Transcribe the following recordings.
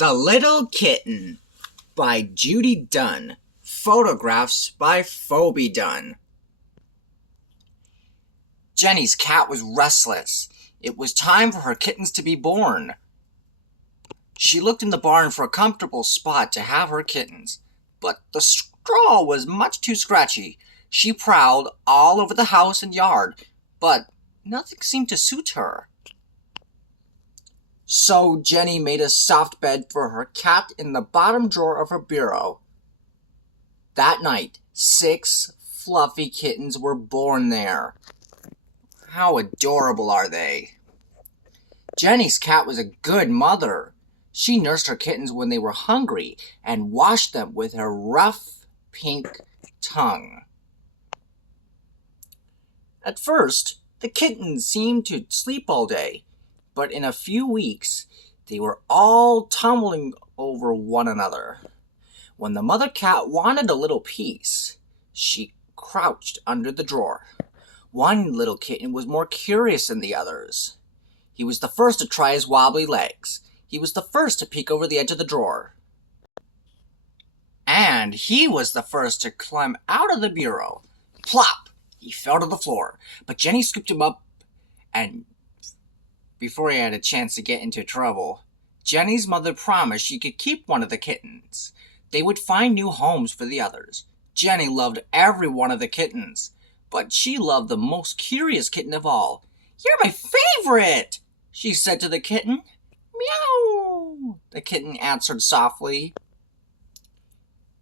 The Little Kitten by Judy Dunn. Photographs by Phoebe Dunn. Jenny's cat was restless. It was time for her kittens to be born. She looked in the barn for a comfortable spot to have her kittens, but the straw was much too scratchy. She prowled all over the house and yard, but nothing seemed to suit her. So Jenny made a soft bed for her cat in the bottom drawer of her bureau. That night, 6 fluffy kittens were born there. How adorable are they? Jenny's cat was a good mother. She nursed her kittens when they were hungry and washed them with her rough, pink tongue. At first, the kittens seemed to sleep all day, but in a few weeks, they were all tumbling over one another. When the mother cat wanted a little peace, she crouched under the drawer. One little kitten was more curious than the others. He was the first to try his wobbly legs. He was the first to peek over the edge of the drawer. And he was the first to climb out of the bureau. Plop! He fell to the floor, but Jenny scooped him up, and before he had a chance to get into trouble, Jenny's mother promised she could keep one of the kittens. They would find new homes for the others. Jenny loved every one of the kittens, but she loved the most curious kitten of all. "You're my favorite," she said to the kitten. "Meow," the kitten answered softly.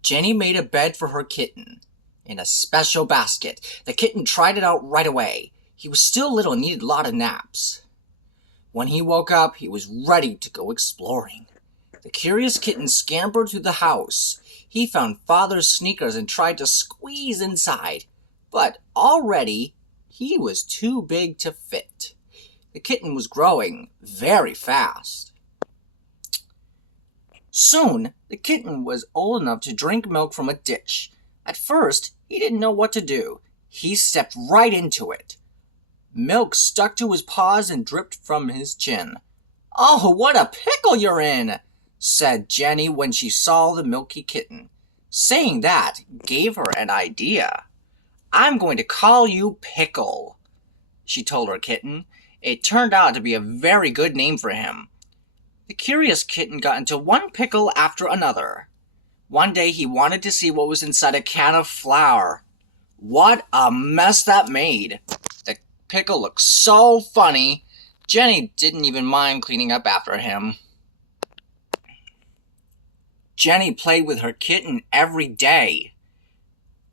Jenny made a bed for her kitten in a special basket. The kitten tried it out right away. He was still little and needed a lot of naps. When he woke up, he was ready to go exploring. The curious kitten scampered through the house. He found Father's sneakers and tried to squeeze inside, but already he was too big to fit. The kitten was growing very fast. Soon, the kitten was old enough to drink milk from a dish. At first, he didn't know what to do. He stepped right into it. Milk stuck to his paws and dripped from his chin. "Oh, what a pickle you're in," said Jenny when she saw the milky kitten. Saying that gave her an idea. "I'm going to call you Pickle," she told her kitten. It turned out to be a very good name for him. The curious kitten got into one pickle after another. One day he wanted to see what was inside a can of flour. What a mess that made! The pickle looked so funny. Jenny didn't even mind cleaning up after him. Jenny played with her kitten every day.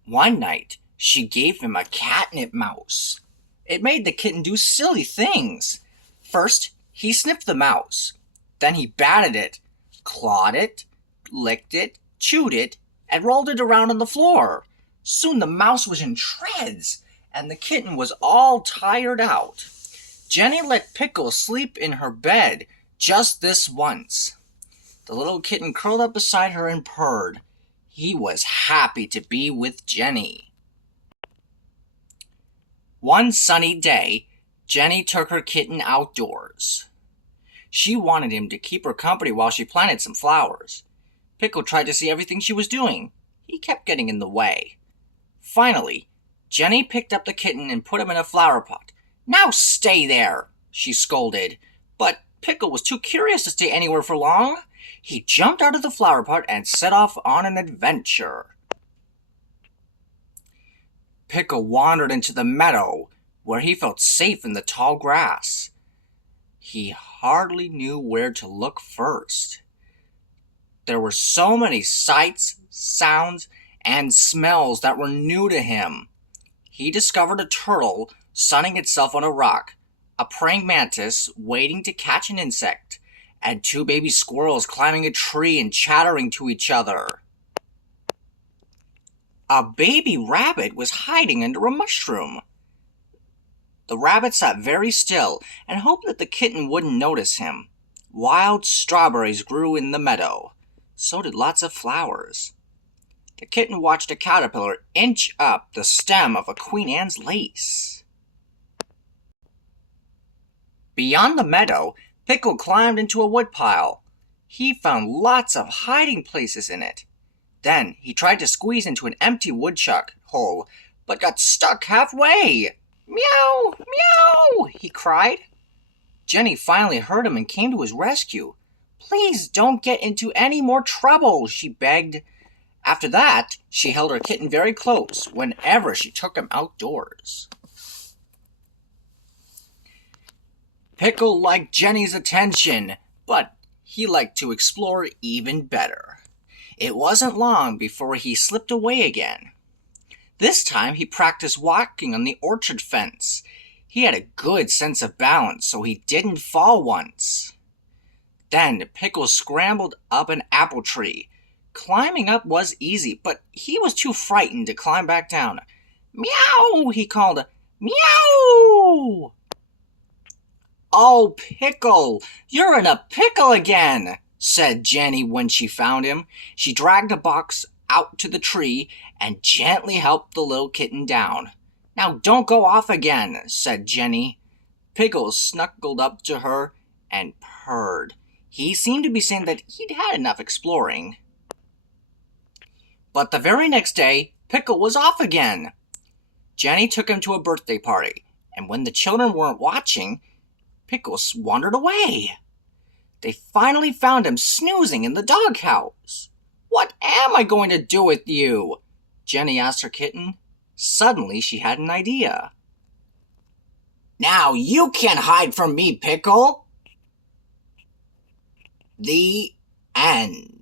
One night, she gave him a catnip mouse. It made the kitten do silly things. First, he sniffed the mouse. Then he batted it, clawed it, licked it, chewed it, and rolled it around on the floor. Soon the mouse was in shreds, and the kitten was all tired out. Jenny let Pickle sleep in her bed just this once. The little kitten curled up beside her and purred. He was happy to be with Jenny. One sunny day, Jenny took her kitten outdoors. She wanted him to keep her company while she planted some flowers. Pickle tried to see everything she was doing. He kept getting in the way. Finally, Jenny picked up the kitten and put him in a flower pot. "Now stay there," she scolded. But Pickle was too curious to stay anywhere for long. He jumped out of the flower pot and set off on an adventure. Pickle wandered into the meadow, where he felt safe in the tall grass. He hardly knew where to look first. There were so many sights, sounds, and smells that were new to him. He discovered a turtle sunning itself on a rock, a praying mantis waiting to catch an insect, and 2 baby squirrels climbing a tree and chattering to each other. A baby rabbit was hiding under a mushroom. The rabbit sat very still and hoped that the kitten wouldn't notice him. Wild strawberries grew in the meadow. So did lots of flowers. The kitten watched a caterpillar inch up the stem of a Queen Anne's lace. Beyond the meadow, Pickle climbed into a woodpile. He found lots of hiding places in it. Then he tried to squeeze into an empty woodchuck hole, but got stuck halfway. Meow, meow, he cried. Jenny finally heard him and came to his rescue. Please don't get into any more trouble, she begged. After that, she held her kitten very close whenever she took him outdoors. Pickle liked Jenny's attention, but he liked to explore even better. It wasn't long before he slipped away again. This time he practiced walking on the orchard fence. He had a good sense of balance, so he didn't fall once. Then Pickle scrambled up an apple tree. Climbing up was easy, but he was too frightened to climb back down. Meow, he called. Meow! Oh, Pickle, you're in a pickle again, said Jenny when she found him. She dragged a box out to the tree and gently helped the little kitten down. Now don't go off again, said Jenny. Pickle snuggled up to her and purred. He seemed to be saying that he'd had enough exploring. But the very next day, Pickle was off again. Jenny took him to a birthday party, and when the children weren't watching, Pickle wandered away. They finally found him snoozing in the doghouse. What am I going to do with you? Jenny asked her kitten. Suddenly she had an idea. Now you can't hide from me, Pickle. The end.